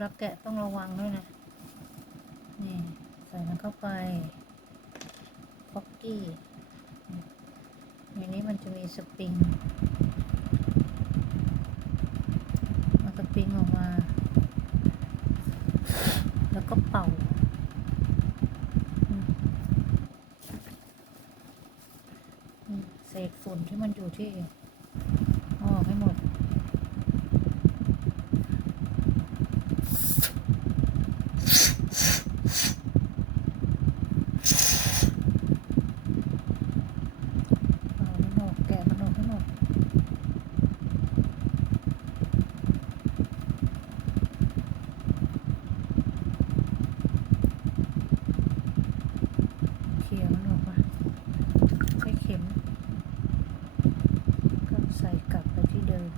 ลาแกะต้องระวังด้วยนะ นี่ ใส่มันเข้าไปฟอกกี้ในนี้มันจะมีสปริงเอาสปริงออกมา แล้วก็เป่าเศษฝุ่นที่มันอยู่ที่เอาออกให้หมด เอามันออกแกะมันออกให้หมดเขี่ยมันออกมาใช้เข็ม ก็ใส่กลับไปที่เดิม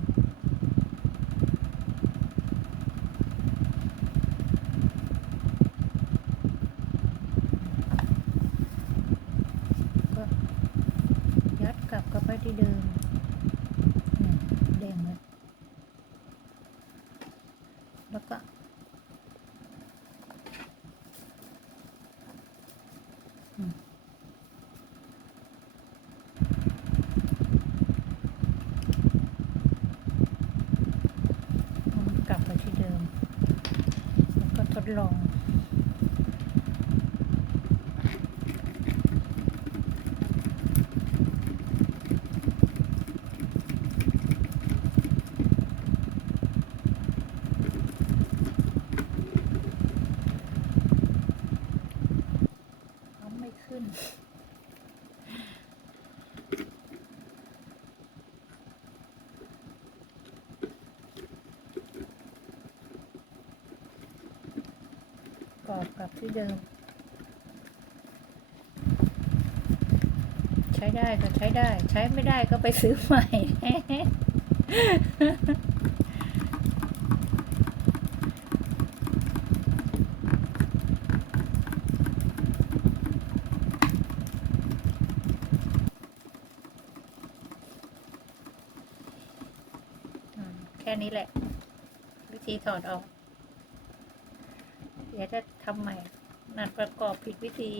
ก็ยัดกลับเข้าไป ที่เดิมเนี่ยเด้งเลยแล้วก็กลับไปที่เดิม แล้วก็ทดลอง ทำไม่ขึ้น กร อบกับที่เดิม ใช้ได้ก็ใช้ได้ ใช้ไม่ได้ก็ไปซื้อใหม่แค่นี้แหละ วิธีถอดออก เดี๋ยวจะทำใหม่นัดประกอบผิดวิธี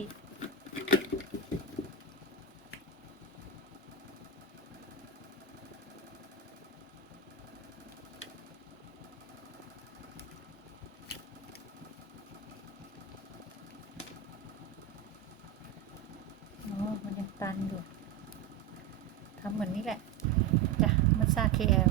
อ๋อมันยังตันอยู่ทำเหมือนนี้แหละจ้ะมันซาเคล